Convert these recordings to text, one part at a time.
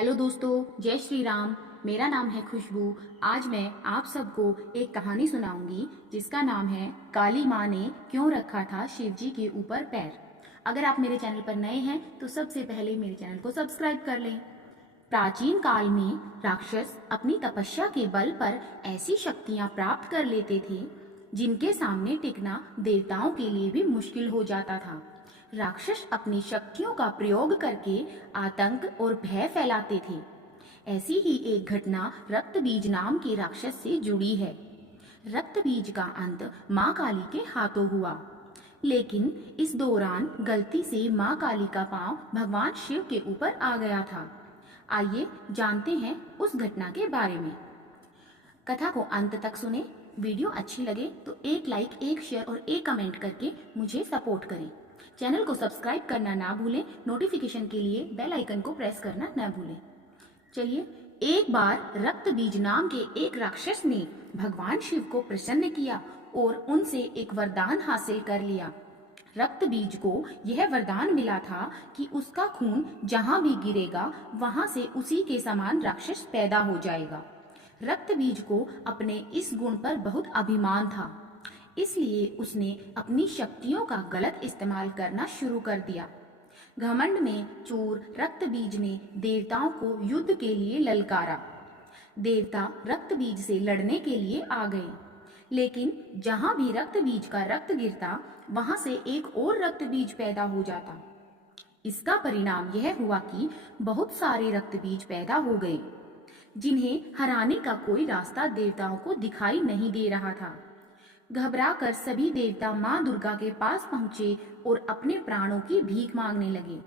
Hello दोस्तों, जय श्री राम। मेरा नाम है खुशबू। आज मैं आप सबको एक कहानी सुनाऊंगी जिसका नाम है काली माँ ने क्यों रखा था शिव जी के ऊपर पैर। अगर आप मेरे चैनल पर नए हैं तो सबसे पहले मेरे चैनल को सब्सक्राइब कर लें। प्राचीन काल में राक्षस अपनी तपस्या के बल पर ऐसी शक्तियां प्राप्त कर लेते थे जिनके सामने टिकना देवताओं के लिए भी मुश्किल हो जाता था। राक्षस अपनी शक्तियों का प्रयोग करके आतंक और भय फैलाते थे। ऐसी ही एक घटना रक्तबीज नाम के राक्षस से जुड़ी है। रक्तबीज का अंत माँ काली के हाथों हुआ, लेकिन इस दौरान गलती से माँ काली का पांव भगवान शिव के ऊपर आ गया था। आइए जानते हैं उस घटना के बारे में। कथा को अंत तक सुने। वीडियो अच्छी लगे तो एक लाइक, एक शेयर और एक कमेंट करके मुझे सपोर्ट करें। चैनल को सब्सक्राइब करना ना भूलें। नोटिफिकेशन के लिए बेल आइकन को प्रेस करना ना भूलें। चलिए, एक बार रक्तबीज नाम के एक राक्षस ने भगवान शिव को प्रसन्न किया और उनसे एक वरदान हासिल कर लिया। रक्तबीज को यह वरदान मिला था कि उसका खून जहां भी गिरेगा वहां से उसी के समान राक्षस पैदा हो जाएगा। रक्तबीज को अपने इस गुण पर बहुत अभिमान था, इसलिए उसने अपनी शक्तियों का गलत इस्तेमाल करना शुरू कर दिया। घमंड में चूर रक्तबीज ने देवताओं को युद्ध के लिए ललकारा। देवता रक्तबीज से लड़ने के लिए आ गए, लेकिन जहां भी रक्तबीज का रक्त गिरता वहां से एक और रक्तबीज पैदा हो जाता। इसका परिणाम यह हुआ कि बहुत सारे रक्तबीज पैदा हो गए, जिन्हें हराने का कोई रास्ता देवताओं को दिखाई नहीं दे रहा था। घबराकर सभी देवता माँ दुर्गा के पास पहुंचे और अपने प्राणों की भीख मांगने लगे।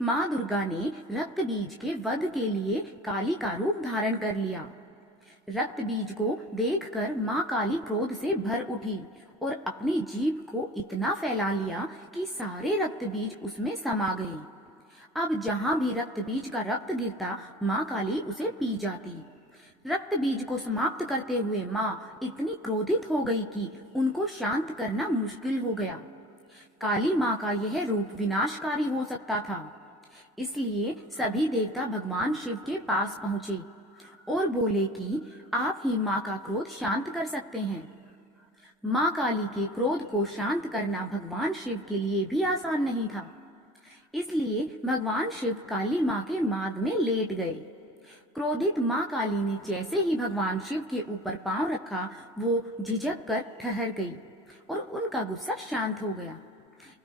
माँ दुर्गा ने रक्तबीज के वध के लिए काली का रूप धारण कर लिया। रक्तबीज को देखकर माँ काली क्रोध से भर उठी और अपनी जीभ को इतना फैला लिया कि सारे रक्तबीज उसमें समा गए। अब जहां भी रक्तबीज का रक्त गिरता माँ काली उसे पी जाती। रक्तबीज को समाप्त करते हुए माँ इतनी क्रोधित हो गई कि उनको शांत करना मुश्किल हो गया। काली माँ का यह रूप विनाशकारी हो सकता था, इसलिए सभी देवता भगवान शिव के पास पहुंचे और बोले कि आप ही माँ का क्रोध शांत कर सकते हैं। माँ काली के क्रोध को शांत करना भगवान शिव के लिए भी आसान नहीं था, इसलिए भगवान शिव काली माँ के माद में लेट गए। क्रोधित माँ काली ने जैसे ही भगवान शिव के ऊपर पांव रखा, वो झिझक कर ठहर गई और उनका गुस्सा शांत हो गया।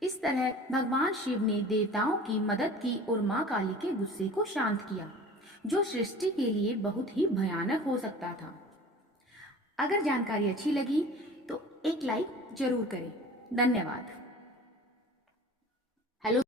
इस तरह भगवान शिव ने देवताओं की मदद की और माँ काली के गुस्से को शांत किया, जो सृष्टि के लिए बहुत ही भयानक हो सकता था। अगर जानकारी अच्छी लगी तो एक लाइक जरूर करें। धन्यवाद। हेलो।